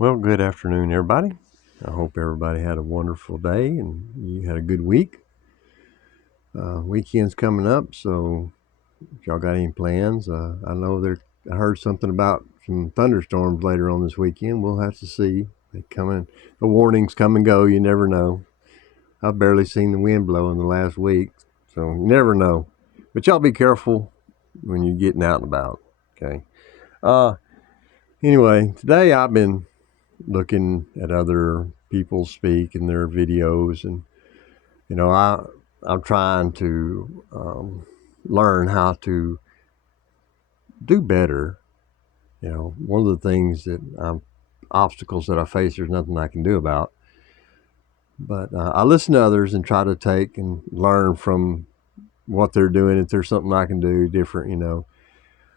Well, good afternoon, everybody. I hope everybody had a wonderful day and you had a good week. Weekend's coming up, so if y'all got any plans, I heard something about some thunderstorms later on this weekend. We'll have to see. They come in, the warnings come and go. You never know. I've barely seen the wind blow in the last week, so you never know. But y'all be careful when you're getting out and about. Okay. Uh, anyway, today I've been looking at other people speak in their videos, and you know, I'm trying to learn how to do better. One of the things that obstacles that I face, there's nothing I can do about. But I listen to others and try to take and learn from what they're doing. If there's something I can do different.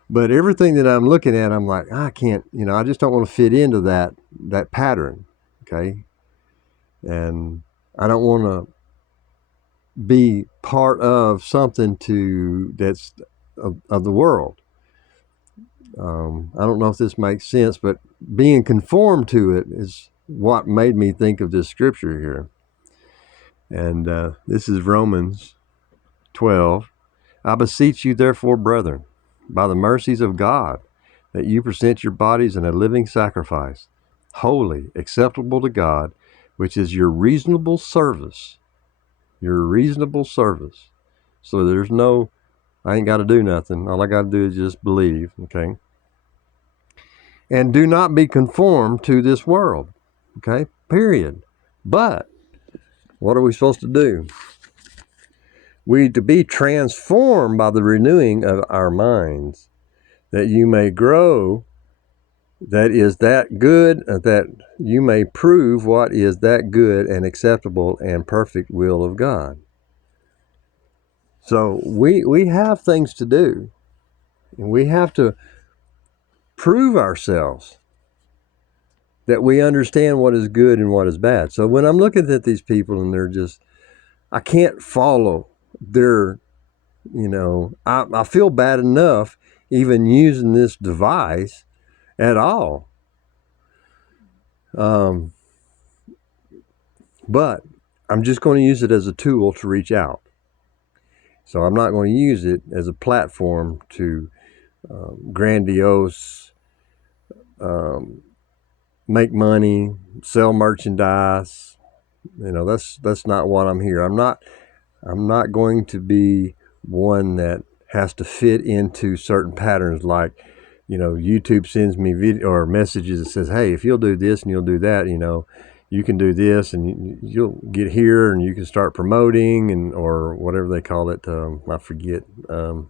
But everything that I'm looking at, I'm like, I can't. I just don't want to fit into that pattern. Okay, and I don't want to be part of something that's of the world. I don't know if this makes sense, but being conformed to it is what made me think of this scripture here. And this is Romans 12. I beseech you, therefore, brethren, by the mercies of God, that you present your bodies in a living sacrifice, holy, acceptable to God, which is your reasonable service. Your reasonable service. So I ain't got to do nothing. All I got to do is just believe, okay? And do not be conformed to this world, okay? Period. But what are we supposed to do? We to be transformed by the renewing of our minds, that you may grow, that is that good, that you may prove what is that good and acceptable and perfect will of God. So we have things to do, and we have to prove ourselves that we understand what is good and what is bad. So when I'm looking at these people and I can't follow their, I feel bad enough even using this device at all. But I'm just going to use it as a tool to reach out. So I'm not going to use it as a platform to grandiose, make money, sell merchandise. That's not what I'm here. I'm not going to be one that has to fit into certain patterns like, YouTube sends me video or messages that says, hey, if you'll do this and you'll do that, you can do this and you'll get here and you can start promoting or whatever they call it. I forget. I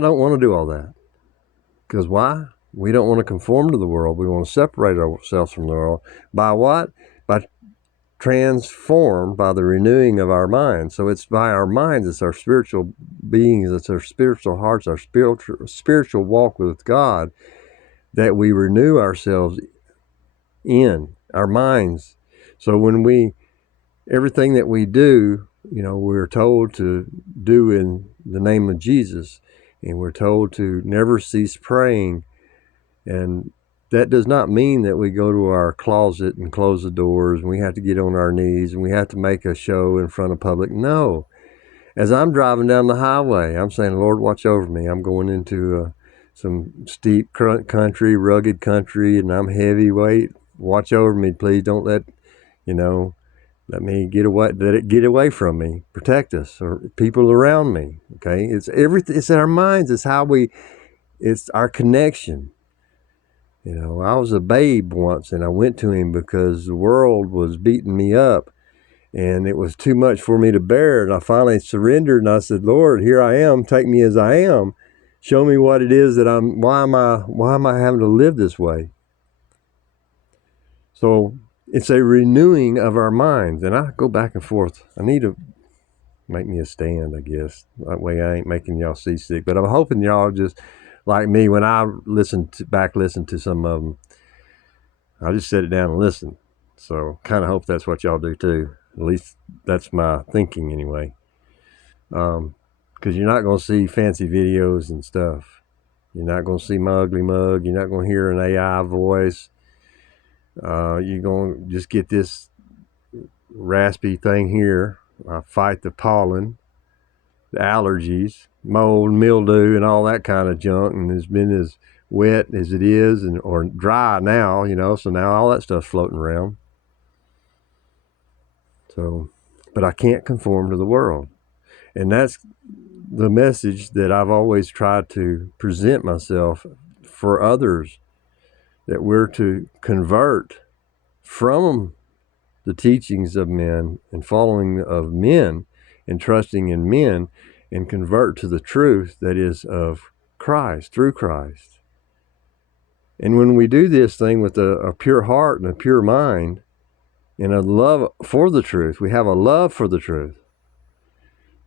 don't want to do all that. Because why? We don't want to conform to the world. We want to separate ourselves from the world. By what? By transformed by the renewing of our minds. So it's by our minds, it's our spiritual beings, it's our spiritual hearts, our spiritual walk with God that we renew ourselves in our minds. So everything that we do, we're told to do in the name of Jesus, and we're told to never cease praying. And that does not mean that we go to our closet and close the doors and we have to get on our knees and we have to make a show in front of public. No. As I'm driving down the highway, I'm saying, Lord, watch over me. I'm going into some steep country, rugged country, and I'm heavyweight. Watch over me, please. Don't let me get away. Let it get away from me. Protect us or people around me. Okay. It's everything. It's in our minds. It's our connection. I was a babe once and I went to him because the world was beating me up and it was too much for me to bear. And I finally surrendered and I said, Lord, here I am. Take me as I am. Show me what it is that why am I having to live this way? So it's a renewing of our minds. And I go back and forth. I need to make me a stand, I guess. That way I ain't making y'all seasick. But I'm hoping y'all just like me, when I listen to some of them, I just sit it down and listen. So kind of hope that's what y'all do too. At least that's my thinking anyway. Because you're not going to see fancy videos and stuff. You're not going to see my ugly mug. You're not going to hear an AI voice. You're going to just get this raspy thing here. Fight the pollen, the allergies, mold, mildew, and all that kind of junk. And it's been as wet as it is, and or dry now, so now all that stuff's floating around. So, but I can't conform to the world. And that's the message that I've always tried to present myself for others, that we're to convert from the teachings of men and following of men and trusting in men, and convert to the truth that is of Christ, through Christ. And when we do this thing with a pure heart and a pure mind and a love for the truth, we have a love for the truth,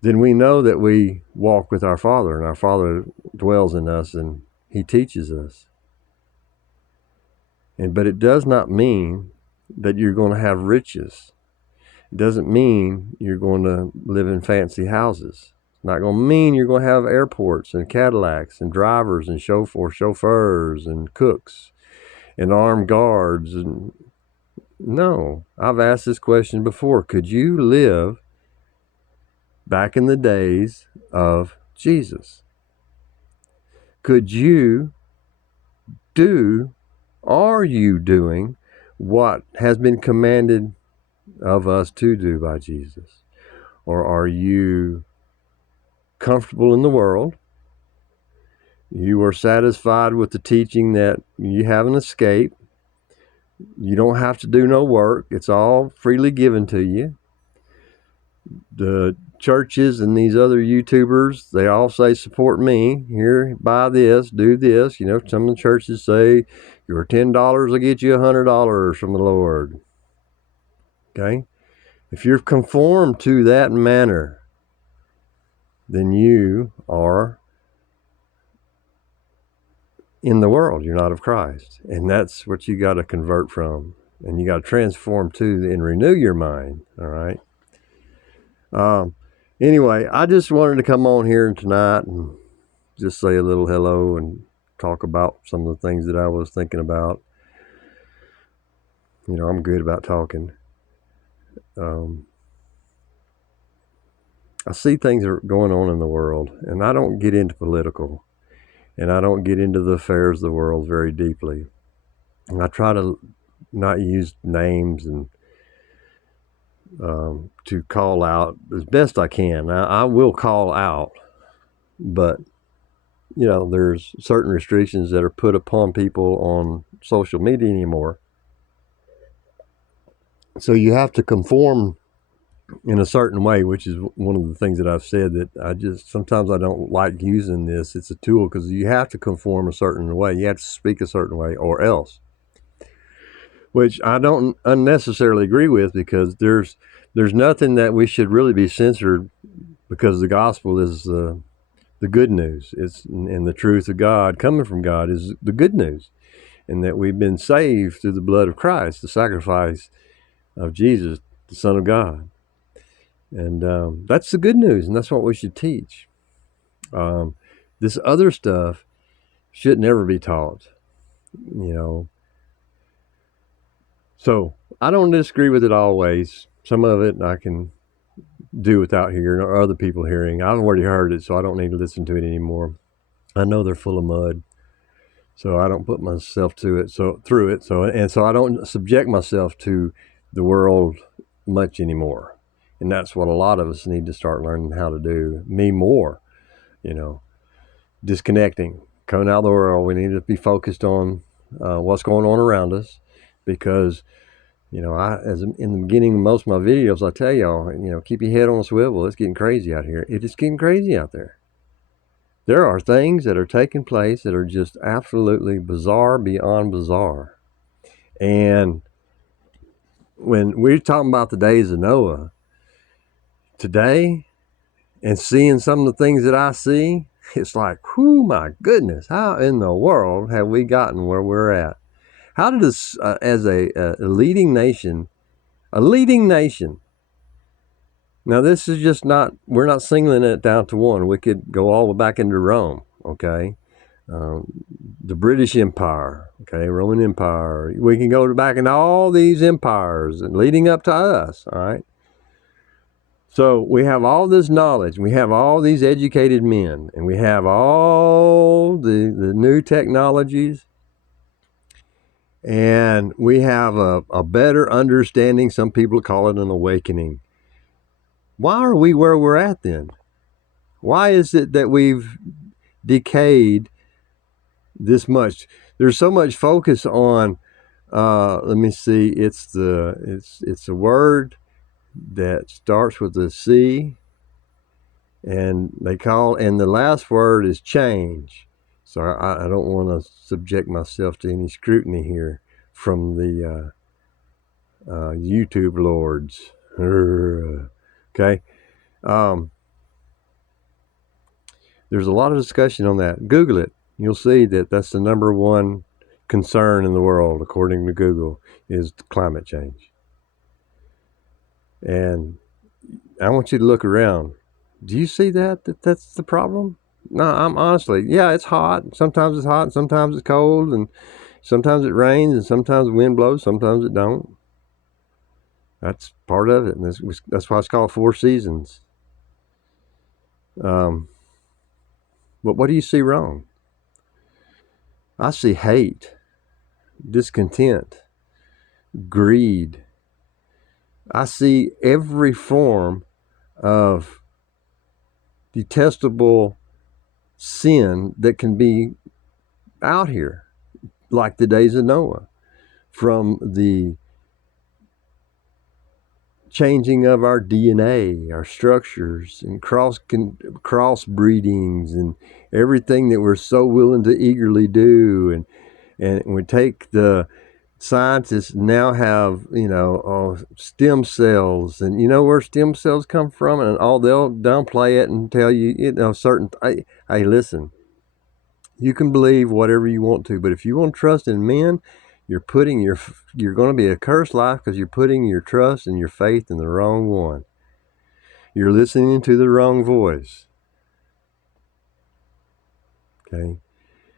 then we know that we walk with our Father, and our Father dwells in us and He teaches us. But it does not mean that you're going to have riches. It doesn't mean you're going to live in fancy houses. It's not going to mean you're going to have airports and Cadillacs and drivers and chauffeurs and cooks and armed guards. And no, I've asked this question before. Could you live back in the days of Jesus? Could you are you doing what has been commanded of us to do by Jesus? Or are you comfortable in the world? You are satisfied with the teaching that you have an escape. You don't have to do no work. It's all freely given to you. The churches and these other YouTubers, they all say, support me. Here, buy this, do this. Some of the churches say, your $10 will get you $100 from the Lord. Okay? If you're conformed to that manner, then you are in the world. You're not of Christ. And that's what you got to convert from. And you got to transform to and renew your mind. All right? Anyway, I just wanted to come on here tonight and just say a little hello and talk about some of the things that I was thinking about. I'm good about talking. I see things are going on in the world, and I don't get into political, and I don't get into the affairs of the world very deeply. And I try to not use names and to call out as best I can. Now, I will call out, but there's certain restrictions that are put upon people on social media anymore. So you have to conform in a certain way, which is one of the things that I've said, that sometimes I don't like using this. It's a tool because you have to conform a certain way. You have to speak a certain way or else, which I don't unnecessarily agree with, because there's nothing that we should really be censored, because the gospel is the good news. And the truth of God coming from God is the good news, and that we've been saved through the blood of Christ, the sacrifice of Jesus, the Son of God. And that's the good news, and that's what we should teach. This other stuff should never be taught, So I don't disagree with it always. Some of it I can do without hearing, or other people hearing. I've already heard it, so I don't need to listen to it anymore. I know they're full of mud, so I don't put myself through it. So I don't subject myself to the world much anymore. And that's what a lot of us need to start learning how to do. Me more, disconnecting, coming out of the world. We need to be focused on what's going on around us, because as in the beginning of most of my videos, I tell y'all, keep your head on a swivel. It's getting crazy out here. It is getting crazy out there. There are things that are taking place that are just absolutely bizarre beyond bizarre. And when we're talking about the days of Noah today, and seeing some of the things that I see, it's like, whoo, my goodness, how in the world have we gotten where we're at? How did this, as a leading nation, now this is we're not singling it down to one. We could go all the way back into Rome, okay? the British Empire, okay, Roman Empire. We can go back into all these empires and leading up to us, all right? So we have all this knowledge, we have all these educated men, and we have all the new technologies, and we have a better understanding. Some people call it an awakening. Why are we where we're at then? Why is it that we've decayed this much? There's so much focus on. Let me see. It's a word that starts with a C, and and the last word is change. So I don't want to subject myself to any scrutiny here from the YouTube lords. Okay. Um, there's a lot of discussion on that. Google it. You'll see that that's the number one concern in the world, according to Google, is climate change. And I want you to look around. Do you see that's the problem? No, I'm honestly, yeah, it's hot. Sometimes it's hot, and sometimes it's cold, and sometimes it rains, and sometimes the wind blows, sometimes it don't. That's part of it, and that's why it's called four seasons. Um, but what do you see wrong? I see hate, discontent, greed. I see every form of detestable sin that can be out here, like the days of Noah, from the changing of our DNA, our structures, and cross breedings, and everything that we're so willing to eagerly do, and we take the scientists now have stem cells, and you know where stem cells come from, and all they'll downplay it and tell you certain. Hey, listen, you can believe whatever you want to, but if you want to trust in men, you're going to be a cursed life, because you're putting your trust and your faith in the wrong one. You're listening to the wrong voice. Okay,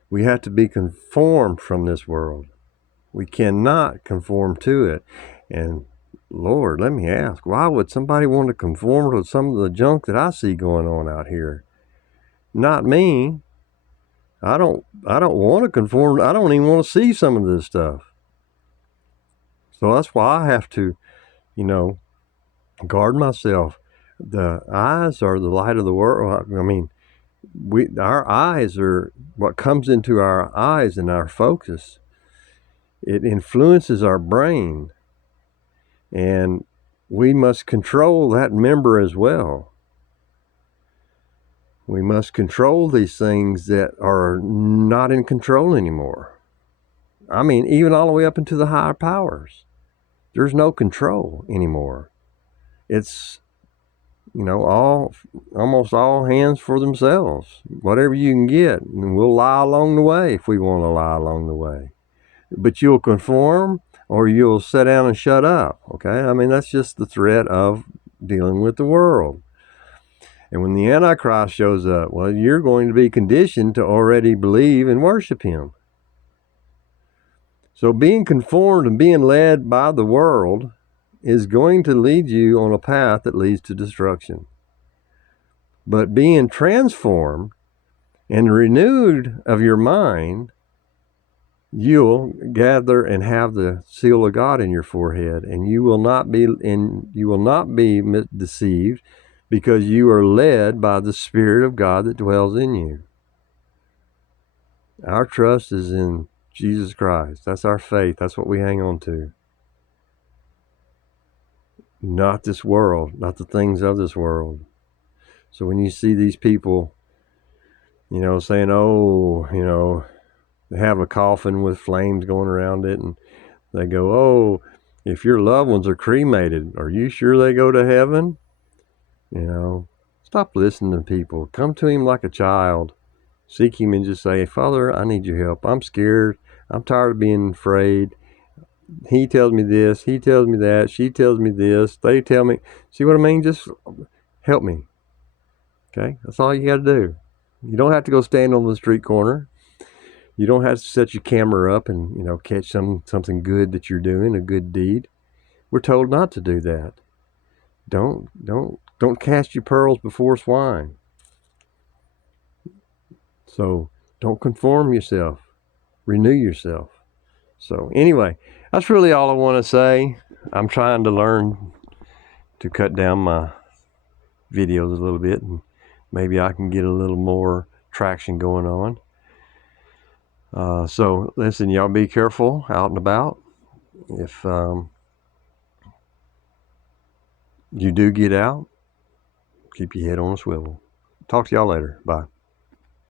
we have to be conformed from this world. We cannot conform to it. And Lord, let me ask, why would somebody want to conform to some of the junk that I see going on out here? Not me. I don't want to conform. I don't even want to see some of this stuff. So that's why I have to, guard myself. The eyes are the light of the world. I mean, our eyes are what comes into our eyes and our focus. It influences our brain, and we must control that member as well. We must control these things that are not in control anymore. I mean, even all the way up into the higher powers. There's no control anymore. It's, almost all hands for themselves. Whatever you can get, and we'll lie along the way if we want to lie along the way. But you'll conform, or you'll sit down and shut up, okay? I mean, that's just the threat of dealing with the world. And when the Antichrist shows up, well, you're going to be conditioned to already believe and worship him. So being conformed and being led by the world is going to lead you on a path that leads to destruction. But being transformed and renewed of your mind, you'll gather and have the seal of God in your forehead, and you will not be deceived, because you are led by the Spirit of God that dwells in you. Our trust is in Jesus Christ. That's our faith. That's what we hang on to. Not this world, not the things of this world. So when you see these people, saying, they have a coffin with flames going around it, and they go, oh, if your loved ones are cremated, are you sure they go to heaven? Stop listening to people. Come to him like a child. Seek him and just say, Father, I need your help. I'm scared. I'm tired of being afraid. He tells me this. He tells me that. She tells me this. They tell me. See what I mean? Just help me. Okay? That's all you got to do. You don't have to go stand on the street corner. You don't have to set your camera up and, catch something good that you're doing, a good deed. We're told not to do that. Don't cast your pearls before swine. So don't conform yourself. Renew yourself. So anyway, that's really all I want to say. I'm trying to learn to cut down my videos a little bit, and maybe I can get a little more traction going on. So listen, y'all be careful out and about. If you do get out, keep your head on a swivel. Talk to y'all later. Bye.